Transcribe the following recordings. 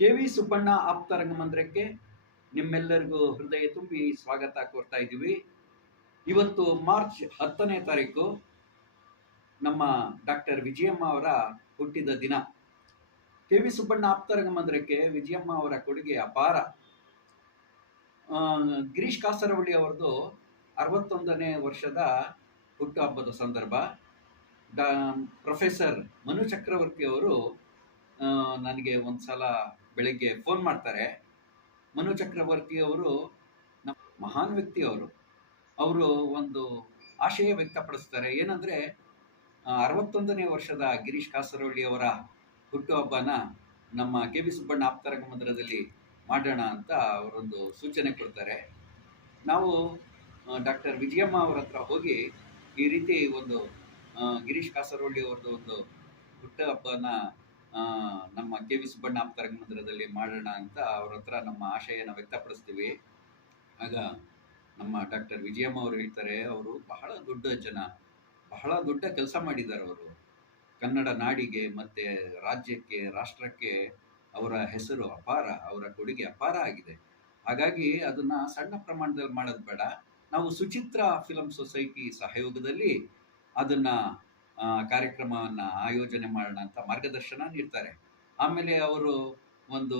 K V Subbanna ಆಪ್ತ ರಂಗಮಂದಿರಕ್ಕೆ ನಿಮ್ಮೆಲ್ಲರಿಗೂ ಹೃದಯ ತುಂಬಿ ಸ್ವಾಗತ ಕೋರ್ತಾ ಇದ್ದೀವಿ. ಇವತ್ತು ಮಾರ್ಚ್ ಹತ್ತನೇ ತಾರೀಕು ನಮ್ಮ ಡಾಕ್ಟರ್ ವಿಜಯಮ್ಮ ಅವರ ಹುಟ್ಟಿದ ದಿನ. ಕೆ ವಿ ಸುಬ್ಬಣ್ಣ ಆಪ್ತ ರಂಗಮಂದಿರಕ್ಕೆ ವಿಜಯಮ್ಮ ಅವರ ಕೊಡುಗೆ ಅಪಾರ. ಗಿರೀಶ್ ಕಾಸರವಳ್ಳಿ ಅವರದು ಅರವತ್ತೊಂದನೇ ವರ್ಷದ ಹುಟ್ಟುಹಬ್ಬದ ಸಂದರ್ಭ. ಡಾ, ಪ್ರೊಫೆಸರ್ ಮನು ಚಕ್ರವರ್ತಿ ಅವರು ನನಗೆ ಒಂದು ಸಲ ಬೆಳಗ್ಗೆ ಫೋನ್ ಮಾಡ್ತಾರೆ. ಮನು ಚಕ್ರವರ್ತಿ ಅವರು ನಮ್ಮ ಮಹಾನ್ ವ್ಯಕ್ತಿ ಅವರು. ಅವರು ಒಂದು ಆಶಯ ವ್ಯಕ್ತಪಡಿಸ್ತಾರೆ. ಏನಂದರೆ ಅರವತ್ತೊಂದನೇ ವರ್ಷದ ಗಿರೀಶ್ ಕಾಸರವಳ್ಳಿ ಅವರ ಹುಟ್ಟುಹಬ್ಬನ ನಮ್ಮ ಕೆ ಬಿ ಸುಬ್ಬಣ್ಣ ಆಪ್ತರಂಗ ಮಂದಿರದಲ್ಲಿ ಮಾಡೋಣ ಅಂತ ಅವರೊಂದು ಸೂಚನೆ ಕೊಡ್ತಾರೆ. ನಾವು ಡಾಕ್ಟರ್ ವಿಜಯಮ್ಮ ಅವರ ಹತ್ರ ಹೋಗಿ ಈ ರೀತಿ ಒಂದು ಗಿರೀಶ್ ಕಾಸರವಳ್ಳಿ ಅವ್ರದ್ದು ಒಂದು ಹುಟ್ಟುಹಬ್ಬನ ನಮ್ಮ ಕೆ ವಿ ಸುಬ್ಬಣ್ಣ ಮಂದಿರದಲ್ಲಿ ಮಾಡೋಣ ಅಂತ ಅವ್ರ ಹತ್ರ ನಮ್ಮ ಆಶಯನ ವ್ಯಕ್ತಪಡಿಸ್ತೀವಿ. ಆಗ ನಮ್ಮ ಡಾಕ್ಟರ್ ವಿಜಯಮ್ಮ ಅವರು ಹೇಳ್ತಾರೆ ಅವರು ಬಹಳ ದೊಡ್ಡ ಜನ ಬಹಳ ದೊಡ್ಡ ಕೆಲಸ ಮಾಡಿದ್ದಾರೆ ಅವರು. ಕನ್ನಡ ನಾಡಿಗೆ ಮತ್ತೆ ರಾಜ್ಯಕ್ಕೆ ರಾಷ್ಟ್ರಕ್ಕೆ ಅವರ ಹೆಸರು ಅಪಾರ ಅವರ ಕೊಡುಗೆ ಅಪಾರ ಆಗಿದೆ. ಹಾಗಾಗಿ ಅದನ್ನ ಸಣ್ಣ ಪ್ರಮಾಣದಲ್ಲಿ ಮಾಡೋದು ಬೇಡ. ನಾವು ಸುಚಿತ್ರ ಫಿಲಂ ಸೊಸೈಟಿ ಸಹಯೋಗದಲ್ಲಿ ಅದನ್ನ ಆ, ಕಾರ್ಯಕ್ರಮವನ್ನ ಆಯೋಜನೆ ಮಾಡೋಣ ಅಂತ ಮಾರ್ಗದರ್ಶನ ನೀಡ್ತಾರೆ. ಆಮೇಲೆ ಅವರು ಒಂದು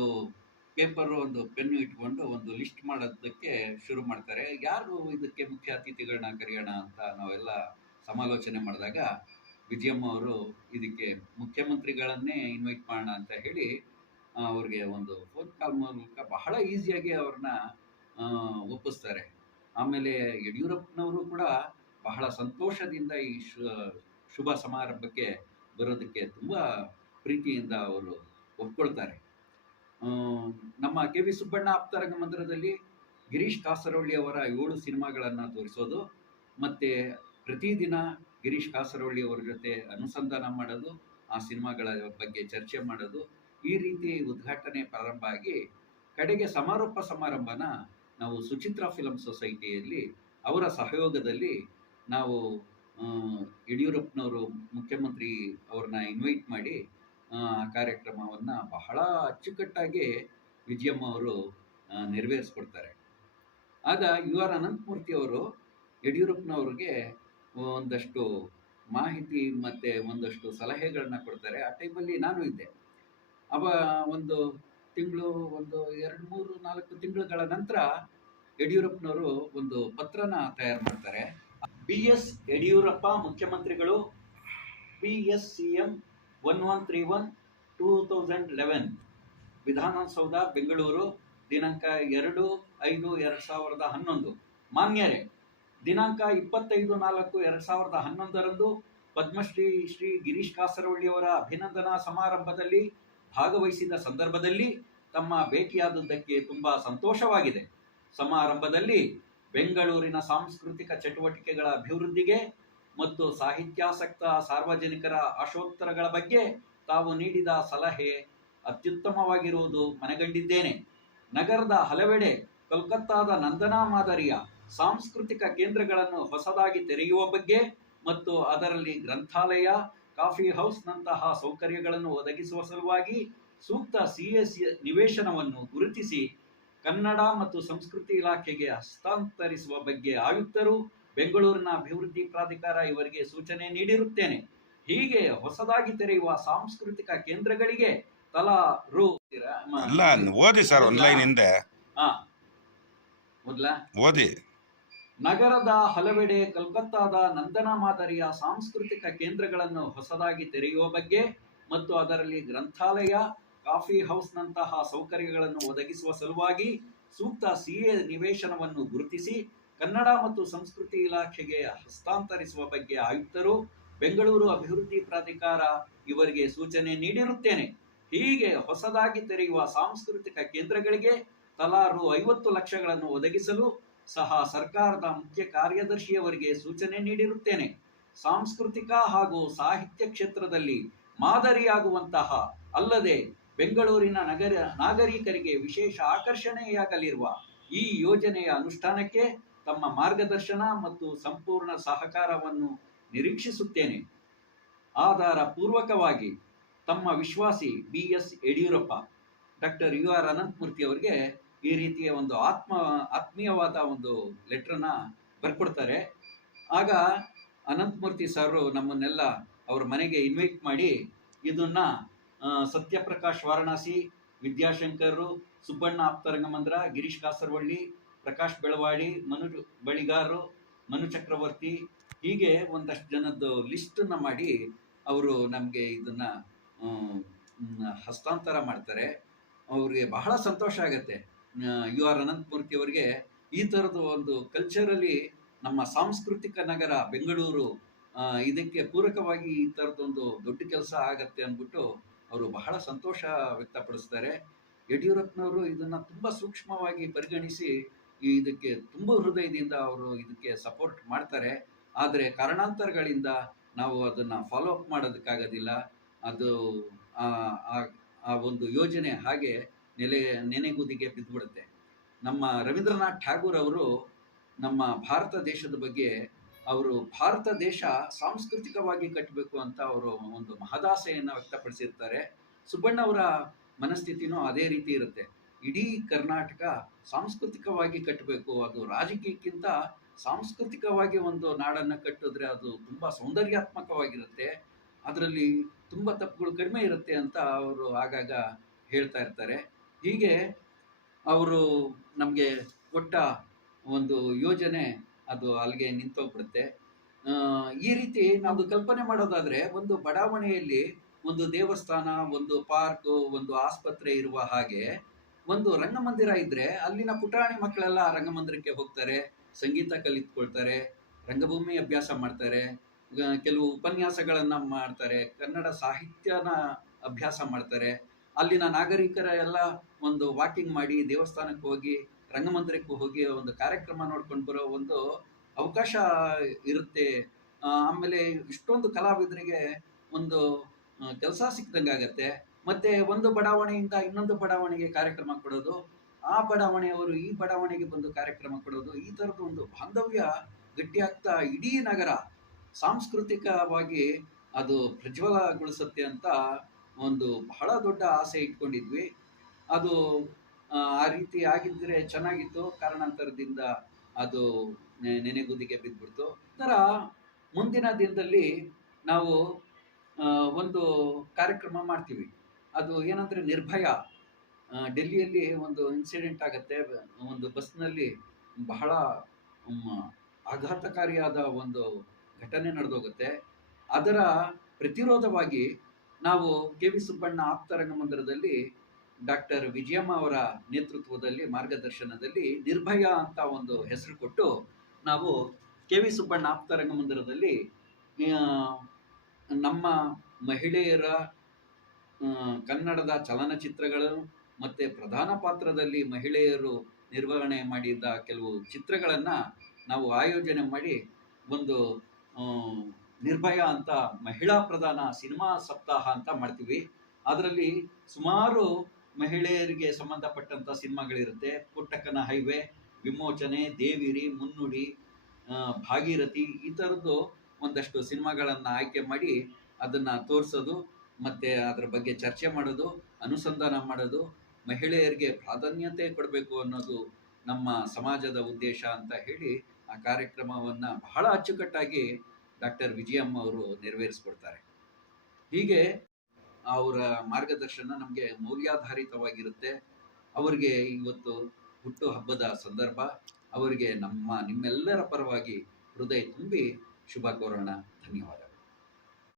ಪೇಪರ್, ಒಂದು ಪೆನ್ನು ಇಟ್ಕೊಂಡು ಒಂದು ಲಿಸ್ಟ್ ಮಾಡೋದಕ್ಕೆ ಶುರು ಮಾಡ್ತಾರೆ. ಯಾರು ಇದಕ್ಕೆ ಮುಖ್ಯ ಅತಿಥಿಗಳನ್ನ ಕರೆಯೋಣ ಅಂತ ನಾವೆಲ್ಲ ಸಮಾಲೋಚನೆ ಮಾಡಿದಾಗ ವಿಜಯಮ್ಮ ಅವರು ಇದಕ್ಕೆ ಮುಖ್ಯಮಂತ್ರಿಗಳನ್ನೇ ಇನ್ವೈಟ್ ಮಾಡೋಣ ಅಂತ ಹೇಳಿ ಅವ್ರಿಗೆ ಒಂದು ಫೋನ್ ಕಾಲ್ ಮೂಲಕ ಬಹಳ ಈಸಿಯಾಗಿ ಅವ್ರನ್ನ ಒಪ್ಪಿಸ್ತಾರೆ. ಆಮೇಲೆ ಯಡಿಯೂರಪ್ಪನವರು ಕೂಡ ಬಹಳ ಸಂತೋಷದಿಂದ ಈ ಶುಭ ಸಮಾರಂಭಕ್ಕೆ ಬರೋದಕ್ಕೆ ತುಂಬ ಪ್ರೀತಿಯಿಂದ ಅವರು ಒಪ್ಕೊಳ್ತಾರೆ. ನಮ್ಮ ಕೆ ವಿ ಸುಬ್ಬಣ್ಣ ಆಪ್ತರಂಗ ಮಂದಿರದಲ್ಲಿ ಗಿರೀಶ್ ಕಾಸರವಳ್ಳಿ ಅವರ ಏಳು ಸಿನಿಮಾಗಳನ್ನು ತೋರಿಸೋದು, ಮತ್ತು ಪ್ರತಿದಿನ ಗಿರೀಶ್ ಕಾಸರವಳ್ಳಿ ಅವರ ಜೊತೆ ಅನುಸಂಧಾನ ಮಾಡೋದು, ಆ ಸಿನಿಮಾಗಳ ಬಗ್ಗೆ ಚರ್ಚೆ ಮಾಡೋದು, ಈ ರೀತಿ ಉದ್ಘಾಟನೆ ಪ್ರಾರಂಭ ಆಗಿ ಕಡೆಗೆ ಸಮಾರೋಪ ಸಮಾರಂಭನ ನಾವು ಸುಚಿತ್ರ ಫಿಲಂ ಸೊಸೈಟಿಯಲ್ಲಿ ಅವರ ಸಹಯೋಗದಲ್ಲಿ ನಾವು ಯಡಿಯೂರಪ್ಪನವರು ಮುಖ್ಯಮಂತ್ರಿ ಅವ್ರನ್ನ ಇನ್ವೈಟ್ ಮಾಡಿ, ಆ ಕಾರ್ಯಕ್ರಮವನ್ನು ಬಹಳ ಅಚ್ಚುಕಟ್ಟಾಗಿ ವಿಜಯಮ್ಮ ಅವರು ನೆರವೇರಿಸ್ಕೊಡ್ತಾರೆ. ಆಗ ಯು ಆರ್ ಅನಂತಮೂರ್ತಿ ಅವರು ಯಡಿಯೂರಪ್ಪನವ್ರಿಗೆ ಒಂದಷ್ಟು ಮಾಹಿತಿ ಮತ್ತು ಒಂದಷ್ಟು ಸಲಹೆಗಳನ್ನ ಕೊಡ್ತಾರೆ. ಆ ಟೈಮಲ್ಲಿ ನಾನು ಇದ್ದೆ. ಅವ ಒಂದು ತಿಂಗಳು, ಒಂದು ಎರಡು, ಮೂರು, ನಾಲ್ಕು ತಿಂಗಳುಗಳ ನಂತರ ಯಡಿಯೂರಪ್ಪನವರು ಒಂದು ಪತ್ರನ ತಯಾರು ಮಾಡ್ತಾರೆ. ಬಿ ಎಸ್ ಯಡಿಯೂರಪ್ಪ ಮುಖ್ಯಮಂತ್ರಿಗಳು P S C M one one three one two thousand eleven Vidhana Soudha Bengaluru ದಿನಾಂಕ ಎರಡು ಐದು ಎರಡು ಸಾವಿರದ ಹನ್ನೊಂದು. ಮಾನ್ಯರೇ, ದಿನಾಂಕ ಇಪ್ಪತ್ತೈದು ನಾಲ್ಕು ಎರಡು ಸಾವಿರದ ಹನ್ನೊಂದರಂದು ಪದ್ಮಶ್ರೀ ಶ್ರೀ ಗಿರೀಶ್ ಕಾಸರವಳ್ಳಿಯವರ ಅಭಿನಂದನಾ ಸಮಾರಂಭದಲ್ಲಿ ಭಾಗವಹಿಸಿದ ಸಂದರ್ಭದಲ್ಲಿ ತಮ್ಮ ಭೇಟಿಯಾದದ್ದಕ್ಕೆ ತುಂಬಾ ಸಂತೋಷವಾಗಿದೆ. ಸಮಾರಂಭದಲ್ಲಿ ಬೆಂಗಳೂರಿನ ಸಾಂಸ್ಕೃತಿಕ ಚಟುವಟಿಕೆಗಳ ಅಭಿವೃದ್ಧಿಗೆ ಮತ್ತು ಸಾಹಿತ್ಯಾಸಕ್ತ ಸಾರ್ವಜನಿಕರ ಆಶೋತ್ತರಗಳ ಬಗ್ಗೆ ತಾವು ನೀಡಿದ ಸಲಹೆ ಅತ್ಯುತ್ತಮವಾಗಿರುವುದು ಮನಗಂಡಿದ್ದೇನೆ. ನಗರದ ಹಲವೆಡೆ ಕೋಲ್ಕತ್ತಾದ ನಂದನಾ ಮಾದರಿಯ ಸಾಂಸ್ಕೃತಿಕ ಕೇಂದ್ರಗಳನ್ನು ಹೊಸದಾಗಿ ತೆರೆಯುವ ಬಗ್ಗೆ ಮತ್ತು ಅದರಲ್ಲಿ ಗ್ರಂಥಾಲಯ, ಕಾಫಿ ಹೌಸ್ನಂತಹ ಸೌಕರ್ಯಗಳನ್ನು ಒದಗಿಸುವ ಸಲುವಾಗಿ ಸೂಕ್ತ ಸಿಎಸ್ ನಿವೇಶನವನ್ನು ಗುರುತಿಸಿ ಕನ್ನಡ ಮತ್ತು ಸಂಸ್ಕೃತಿ ಇಲಾಖೆಗೆ ಹಸ್ತಾಂತರಿಸುವ ಬಗ್ಗೆ ಆಯುಕ್ತರು ಬೆಂಗಳೂರಿನ ಅಭಿವೃದ್ಧಿ ಪ್ರಾಧಿಕಾರ ಇವರಿಗೆ ಸೂಚನೆ ನೀಡಿರುತ್ತೇನೆ. ಹೀಗೆ ಹೊಸದಾಗಿ ತೆರೆಯುವ ಸಾಂಸ್ಕೃತಿಕ ಕೇಂದ್ರಗಳಿಗೆ ತಲಾ ರು ಅಲ್ಲ ಓದಿ ಸರ್ ಆನ್ಲೈನ್ ಲೈನ್ ಹಿಂದೆ. ಹಾ. ಮೊದ್ಲ? ಓದಿ. ನಗರದ ಹಲವೆಡೆ ಕಲ್ಕತ್ತಾದ ನಂದನ ಮಾದರಿಯ ಸಾಂಸ್ಕೃತಿಕ ಕೇಂದ್ರಗಳನ್ನು ಹೊಸದಾಗಿ ತೆರೆಯುವ ಬಗ್ಗೆ ಮತ್ತು ಅದರಲ್ಲಿ ಗ್ರಂಥಾಲಯ ಕಾಫಿ ಹೌಸ್ನಂತಹ ಸೌಕರ್ಯಗಳನ್ನು ಒದಗಿಸುವ ಸಲುವಾಗಿ ಸೂಕ್ತ ಸಿಎ ನಿವೇಶನವನ್ನು ಗುರುತಿಸಿ ಕನ್ನಡ ಮತ್ತು ಸಂಸ್ಕೃತಿ ಇಲಾಖೆಗೆ ಹಸ್ತಾಂತರಿಸುವ ಬಗ್ಗೆ ಆಯುಕ್ತರು, ಬೆಂಗಳೂರು ಅಭಿವೃದ್ಧಿ ಪ್ರಾಧಿಕಾರ ಇವರಿಗೆ ಸೂಚನೆ ನೀಡಿರುತ್ತೇನೆ. ಹೀಗೆ ಹೊಸದಾಗಿ ತೆರೆಯುವ ಸಾಂಸ್ಕೃತಿಕ ಕೇಂದ್ರಗಳಿಗೆ ತಲಾ ರು ಐವತ್ತು ಲಕ್ಷಗಳನ್ನು ಒದಗಿಸಲು ಸಹ ಸರ್ಕಾರದ ಮುಖ್ಯ ಕಾರ್ಯದರ್ಶಿಯವರಿಗೆ ಸೂಚನೆ ನೀಡಿರುತ್ತೇನೆ. ಸಾಂಸ್ಕೃತಿಕ ಹಾಗೂ ಸಾಹಿತ್ಯ ಕ್ಷೇತ್ರದಲ್ಲಿ ಮಾದರಿಯಾಗುವಂತಹ ಅಲ್ಲದೆ ಬೆಂಗಳೂರಿನ ನಗರ ನಾಗರಿಕರಿಗೆ ವಿಶೇಷ ಆಕರ್ಷಣೆಯಾಗಲಿರುವ ಈ ಯೋಜನೆಯ ಅನುಷ್ಠಾನಕ್ಕೆ ತಮ್ಮ ಮಾರ್ಗದರ್ಶನ ಮತ್ತು ಸಂಪೂರ್ಣ ಸಹಕಾರವನ್ನು ನಿರೀಕ್ಷಿಸುತ್ತೇನೆ. ಆಧಾರ ಪೂರ್ವಕವಾಗಿ ತಮ್ಮ ವಿಶ್ವಾಸಿ B S Yediyurappa, doctor U R Ananthamurthy ಅವರಿಗೆ ಈ ರೀತಿಯ ಒಂದು ಆತ್ಮ, ಆತ್ಮೀಯವಾದ ಒಂದು ಲೆಟ್ರನ್ನ ಬರ್ಕೊಡ್ತಾರೆ. ಆಗ ಅನಂತಮೂರ್ತಿ ಸರ್ ನಮ್ಮನ್ನೆಲ್ಲ ಅವ್ರ ಮನೆಗೆ ಇನ್ವೈಟ್ ಮಾಡಿ ಇದನ್ನ ಸತ್ಯಪ್ರಕಾಶ್ ವಾರಣಾಸಿ, ವಿದ್ಯಾಶಂಕರ್, ಸುಬ್ಬಣ್ಣ ಆಪ್ತರಂಗಮಂದ್ರ, ಗಿರೀಶ್ ಕಾಸರವಳ್ಳಿ, ಪ್ರಕಾಶ್ ಬೆಳವಾಡಿ, ಮನು ಬಳಿಗಾರು, ಮನು ಚಕ್ರವರ್ತಿ, ಹೀಗೆ ಒಂದಷ್ಟು ಜನದ್ದು ಲಿಸ್ಟನ್ನ ಮಾಡಿ ಅವರು ನಮಗೆ ಇದನ್ನ ಹಸ್ತಾಂತರ ಮಾಡ್ತಾರೆ. ಅವ್ರಿಗೆ ಬಹಳ ಸಂತೋಷ ಆಗುತ್ತೆ. ಯು ಆರ್ ಅನಂತಮೂರ್ತಿ ಅವರಿಗೆ. ಈ ಥರದ ಒಂದು ಕಲ್ಚರಲ್ಲಿ ನಮ್ಮ ಸಾಂಸ್ಕೃತಿಕ ನಗರ ಬೆಂಗಳೂರು ಇದಕ್ಕೆ ಪೂರಕವಾಗಿ ಈ ಥರದೊಂದು ದೊಡ್ಡ ಕೆಲಸ ಆಗತ್ತೆ ಅಂದ್ಬಿಟ್ಟು ಅವರು ಬಹಳ ಸಂತೋಷ ವ್ಯಕ್ತಪಡಿಸ್ತಾರೆ. ಯಡಿಯೂರಪ್ಪನವರು ಇದನ್ನ ತುಂಬಾ ಸೂಕ್ಷ್ಮವಾಗಿ ಪರಿಗಣಿಸಿ ಇದಕ್ಕೆ ತುಂಬ ಹೃದಯದಿಂದ ಅವರು ಇದಕ್ಕೆ ಸಪೋರ್ಟ್ ಮಾಡ್ತಾರೆ. ಆದರೆ ಕಾರಣಾಂತರಗಳಿಂದ ನಾವು ಅದನ್ನ ಫಾಲೋ ಅಪ್ ಮಾಡೋದಕ್ಕಾಗೋದಿಲ್ಲ. ಅದು ಆ ಒಂದು ಯೋಜನೆ ಹಾಗೆ ನೆಲೆ, ನೆನೆಗುದಿಗೆ ಬಿದ್ದುಬಿಡುತ್ತೆ ನಮ್ಮ ರವೀಂದ್ರನಾಥ್ ಠಾಗೂರ್ ಅವರು ನಮ್ಮ ಭಾರತ ದೇಶದ ಬಗ್ಗೆ ಅವರು ಭಾರತ ದೇಶ ಸಾಂಸ್ಕೃತಿಕವಾಗಿ ಕಟ್ಟಬೇಕು ಅಂತ ಅವರು ಒಂದು ಮಹದಾಸೆಯನ್ನು ವ್ಯಕ್ತಪಡಿಸಿರ್ತಾರೆ. ಸುಬ್ಬಣ್ಣ ಅವರ ಮನಸ್ಥಿತಿನೂ ಅದೇ ರೀತಿ ಇರುತ್ತೆ. ಇಡೀ ಕರ್ನಾಟಕ ಸಾಂಸ್ಕೃತಿಕವಾಗಿ ಕಟ್ಟಬೇಕು. ಅದು ರಾಜಕೀಯಕ್ಕಿಂತ ಸಾಂಸ್ಕೃತಿಕವಾಗಿ ಒಂದು ನಾಡನ್ನು ಕಟ್ಟಿದ್ರೆ ಅದು ತುಂಬ ಸೌಂದರ್ಯಾತ್ಮಕವಾಗಿರುತ್ತೆ. ಅದರಲ್ಲಿ ತುಂಬ ತಪ್ಪುಗಳು ಕಡಿಮೆ ಇರುತ್ತೆ ಅಂತ ಅವರು ಆಗಾಗ ಹೇಳ್ತಾ ಇರ್ತಾರೆ. ಹೀಗೆ ಅವರು ನಮಗೆ ಕೊಟ್ಟ ಒಂದು ಯೋಜನೆ ಅದು ಅಲ್ಲಿಗೆ ನಿಂತೋಗ್ಬಿಡುತ್ತೆ. ಈ ರೀತಿ ನಾವು ಕಲ್ಪನೆ ಮಾಡೋದಾದ್ರೆ ಒಂದು ಬಡಾವಣೆಯಲ್ಲಿ ಒಂದು ದೇವಸ್ಥಾನ, ಒಂದು ಪಾರ್ಕ್, ಒಂದು ಆಸ್ಪತ್ರೆ ಇರುವ ಹಾಗೆ ಒಂದು ರಂಗಮಂದಿರ ಇದ್ರೆ ಅಲ್ಲಿನ ಪುಟಾಣಿ ಮಕ್ಕಳೆಲ್ಲ ರಂಗಮಂದಿರಕ್ಕೆ ಹೋಗ್ತಾರೆ, ಸಂಗೀತ ಕಲಿತ್ಕೊಳ್ತಾರೆ, ರಂಗಭೂಮಿ ಅಭ್ಯಾಸ ಮಾಡ್ತಾರೆ ಕೆಲವು ಉಪನ್ಯಾಸಗಳನ್ನ ಮಾಡ್ತಾರೆ, ಕನ್ನಡ ಸಾಹಿತ್ಯನ ಅಭ್ಯಾಸ ಮಾಡ್ತಾರೆ. ಅಲ್ಲಿನ ನಾಗರಿಕರ ಎಲ್ಲ ಒಂದು ವಾಕಿಂಗ್ ಮಾಡಿ ದೇವಸ್ಥಾನಕ್ಕೆ ಹೋಗಿ ರಂಗಮಂದಿರಕ್ಕೆ ಹೋಗಿ ಒಂದು ಕಾರ್ಯಕ್ರಮ ನೋಡ್ಕೊಂಡು ಬರೋ ಒಂದು ಅವಕಾಶ ಇರುತ್ತೆ. ಆಮೇಲೆ ಇಷ್ಟೊಂದು ಕಲಾವಿದರಿಗೆ ಒಂದು ಕೆಲಸ ಸಿಕ್ಕಿದಂಗಾಗತ್ತೆ ಮತ್ತೆ ಒಂದು ಬಡಾವಣೆಯಿಂದ ಇನ್ನೊಂದು ಬಡಾವಣೆಗೆ ಕಾರ್ಯಕ್ರಮ ಕೊಡೋದು, ಆ ಬಡಾವಣೆಯವರು ಈ ಬಡಾವಣೆಗೆ ಬಂದು ಕಾರ್ಯಕ್ರಮ ಕೊಡೋದು, ಈ ಥರದ ಒಂದು ಬಾಂಧವ್ಯ ಗಟ್ಟಿಯಾಗ್ತಾ ಇಡೀ ನಗರ ಸಾಂಸ್ಕೃತಿಕವಾಗಿ ಅದು ಪ್ರಜ್ವಲಗೊಳಿಸುತ್ತೆ ಅಂತ ಒಂದು ಬಹಳ ದೊಡ್ಡ ಆಸೆ ಇಟ್ಕೊಂಡಿದ್ವಿ. ಅದು ಆ, ರೀತಿ ಆಗಿದ್ರೆ ಚೆನ್ನಾಗಿತ್ತು. ಕಾರಣಾಂತರದಿಂದ ಅದು ನೆನೆಗುದಿಗೆ ಬಿದ್ದ್ಬಿಡ್ತು ಒಂಥರ ಮುಂದಿನ ದಿನದಲ್ಲಿ ನಾವು ಒಂದು ಕಾರ್ಯಕ್ರಮ ಮಾಡ್ತೀವಿ. ಅದು ಏನಂದ್ರೆ ನಿರ್ಭಯ. ಡೆಲ್ಲಿಯಲ್ಲಿ ಒಂದು ಇನ್ಸಿಡೆಂಟ್ ಆಗುತ್ತೆ. ಒಂದು ಬಸ್ನಲ್ಲಿ ಬಹಳ ಆಘಾತಕಾರಿಯಾದ ಒಂದು ಘಟನೆ ನಡೆದೋಗುತ್ತೆ. ಅದರ ಪ್ರತಿರೋಧವಾಗಿ ನಾವು ಕೆ ವಿ ಸುಬ್ಬಣ್ಣ ಆಪ್ತರಂಗ ಮಂದಿರದಲ್ಲಿ ಡಾಕ್ಟರ್ ವಿಜಯಮ್ಮ ಅವರ ನೇತೃತ್ವದಲ್ಲಿ, ಮಾರ್ಗದರ್ಶನದಲ್ಲಿ ನಿರ್ಭಯ ಅಂತ ಒಂದು ಹೆಸರು ಕೊಟ್ಟು ನಾವು ಕೆ ವಿ ಸುಬ್ಬಣ್ಣ ಆಪ್ತರಂಗ ಮಂದಿರದಲ್ಲಿ ನಮ್ಮ ಮಹಿಳೆಯರ ಕನ್ನಡದ ಚಲನಚಿತ್ರಗಳು ಮತ್ತೆ ಪ್ರಧಾನ ಪಾತ್ರದಲ್ಲಿ ಮಹಿಳೆಯರು ನಿರ್ವಹಣೆ ಮಾಡಿದ್ದ ಕೆಲವು ಚಿತ್ರಗಳನ್ನು ನಾವು ಆಯೋಜನೆ ಮಾಡಿ ಒಂದು ನಿರ್ಭಯ ಅಂತ ಮಹಿಳಾ ಪ್ರಧಾನ ಸಿನಿಮಾ ಸಪ್ತಾಹ ಅಂತ ಮಾಡ್ತೀವಿ. ಅದರಲ್ಲಿ ಸುಮಾರು ಮಹಿಳೆಯರಿಗೆ ಸಂಬಂಧಪಟ್ಟಂತ ಸಿನಿಮಾಗಳಿರುತ್ತೆ. ಪುಟ್ಟಕ್ಕನ ಹೈವೇ, ವಿಮೋಚನೆ, ದೇವಿರಿ, ಮುನ್ನುಡಿ ಭಾಗೀರಥಿ ಈ ಥರದ್ದು ಒಂದಷ್ಟು ಸಿನಿಮಾಗಳನ್ನು ಆಯ್ಕೆ ಮಾಡಿ ಅದನ್ನ ತೋರಿಸೋದು, ಮತ್ತೆ ಅದರ ಬಗ್ಗೆ ಚರ್ಚೆ ಮಾಡೋದು, ಅನುಸಂಧಾನ ಮಾಡೋದು, ಮಹಿಳೆಯರಿಗೆ ಪ್ರಾಧಾನ್ಯತೆ ಕೊಡಬೇಕು ಅನ್ನೋದು ನಮ್ಮ ಸಮಾಜದ ಉದ್ದೇಶ ಅಂತ ಹೇಳಿ ಆ ಕಾರ್ಯಕ್ರಮವನ್ನ ಬಹಳ ಅಚ್ಚುಕಟ್ಟಾಗಿ ಡಾಕ್ಟರ್ ವಿಜಯಮ್ಮ ಅವರು ನೆರವೇರಿಸ್ಕೊಡ್ತಾರೆ. ಹೀಗೆ ಅವರ ಮಾರ್ಗದರ್ಶನ ನಮಗೆ ಮೌಲ್ಯಾಧಾರಿತವಾಗಿರುತ್ತೆ. ಅವರಿಗೆ ಇವತ್ತು ಹುಟ್ಟು ಹಬ್ಬದ ಸಂದರ್ಭ, ಅವರಿಗೆ ನಮ್ಮ ನಿಮ್ಮೆಲ್ಲರ ಪರವಾಗಿ ಹೃದಯ ತುಂಬಿ ಶುಭ ಕೋರೋಣ. ಧನ್ಯವಾದ.